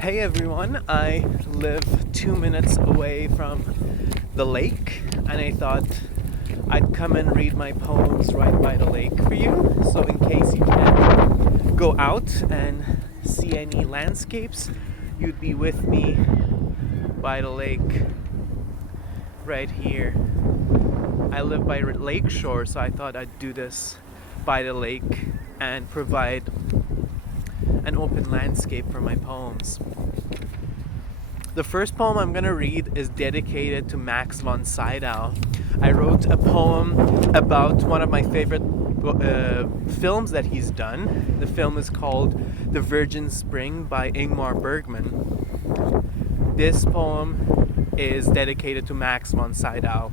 Hey everyone, I live 2 minutes away from the lake and I thought I'd come and read my poems right by the lake for you. So in case you can't go out and see any landscapes, you'd be with me by the lake right here. I live by lake shore, so I thought I'd do this by the lake and provide an open landscape for my poems. The first poem I'm going to read is dedicated to Max von Sydow. I wrote a poem about one of my favorite films that he's done. The film is called The Virgin Spring by Ingmar Bergman. This poem is dedicated to Max von Sydow.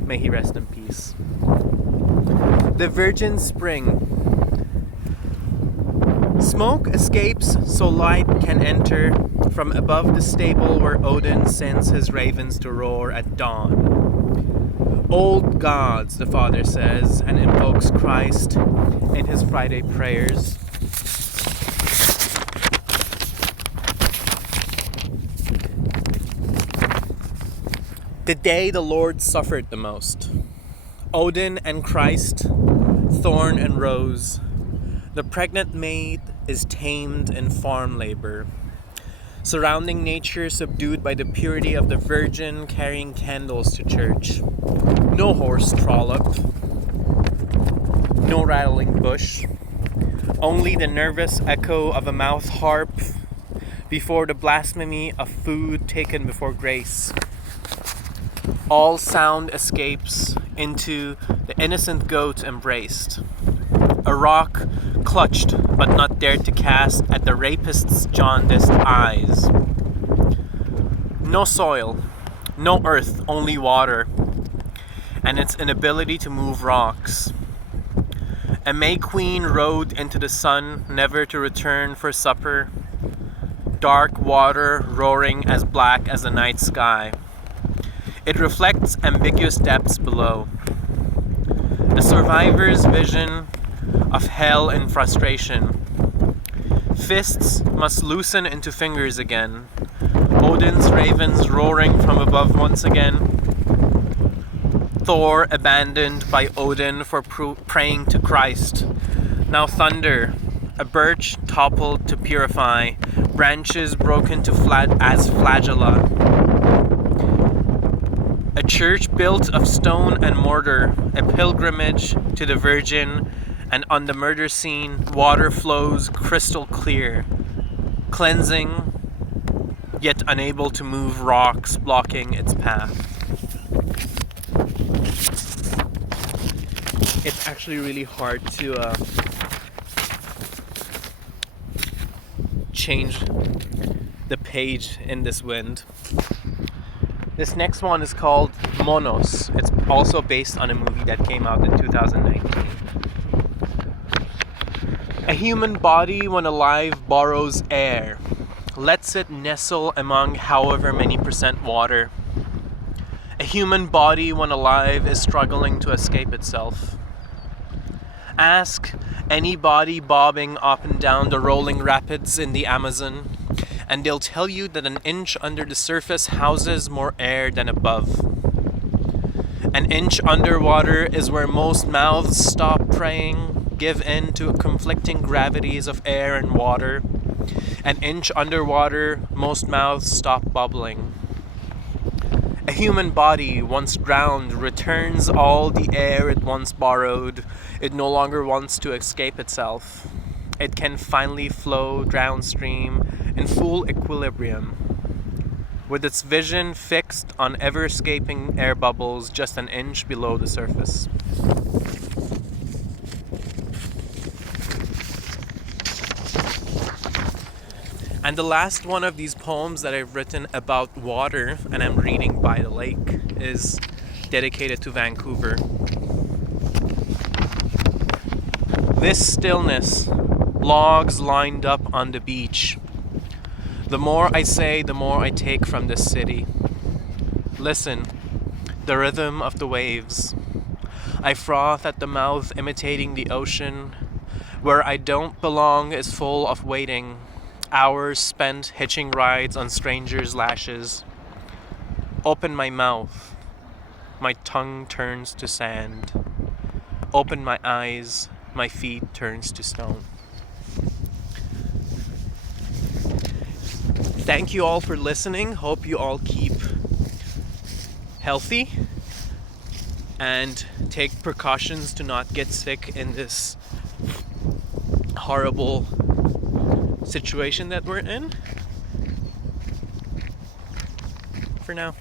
May he rest in peace. The Virgin Spring. Smoke escapes so light can enter from above the stable where Odin sends his ravens to roar at dawn. Old gods, the father says, and invokes Christ in his Friday prayers. The day the Lord suffered the most. Odin and Christ, thorn and rose. The pregnant maid is tamed in farm labor. Surrounding nature subdued by the purity of the virgin carrying candles to church. No horse trollop. No rattling bush. Only the nervous echo of a mouth harp before the blasphemy of food taken before grace. All sound escapes into the innocent goat embraced. A rock clutched but not dared to cast at the rapist's jaundiced eyes. No soil, no earth, only water, and its inability to move rocks. A May Queen rode into the sun, never to return for supper. Dark water roaring as black as the night sky. It reflects ambiguous depths below. A survivor's vision of hell and frustration. Fists must loosen into fingers again. Odin's ravens roaring from above once again. Thor abandoned by Odin for praying to Christ. Now thunder, a birch toppled to purify, branches broken to as flagella. A church built of stone and mortar, a pilgrimage to the Virgin, and on the murder scene, water flows crystal clear, cleansing, yet unable to move rocks blocking its path. It's actually really hard to change the page in this wind. This next one is called Monos. It's also based on a movie that came out in 2019. A human body, when alive, borrows air, lets it nestle among however many percent water. A human body, when alive, is struggling to escape itself. Ask any body bobbing up and down the rolling rapids in the Amazon, and they'll tell you that an inch under the surface houses more air than above. An inch underwater is where most mouths stop praying, give in to conflicting gravities of air and water. An inch underwater, most mouths stop bubbling. A human body, once drowned, returns all the air it once borrowed. It no longer wants to escape itself. It can finally flow downstream in full equilibrium, with its vision fixed on ever-escaping air bubbles just an inch below the surface. And the last one of these poems that I've written about water, and I'm reading by the lake, is dedicated to Vancouver. This stillness, logs lined up on the beach. The more I say, the more I take from this city. Listen, the rhythm of the waves. I froth at the mouth, imitating the ocean. Where I don't belong is full of waiting. hours spent hitching rides on strangers' lashes. Open my mouth, my tongue turns to sand. Open my eyes, my feet turns to stone. Thank you all for listening. Hope you all keep healthy and take precautions to not get sick in this horrible situation that we're in. For now.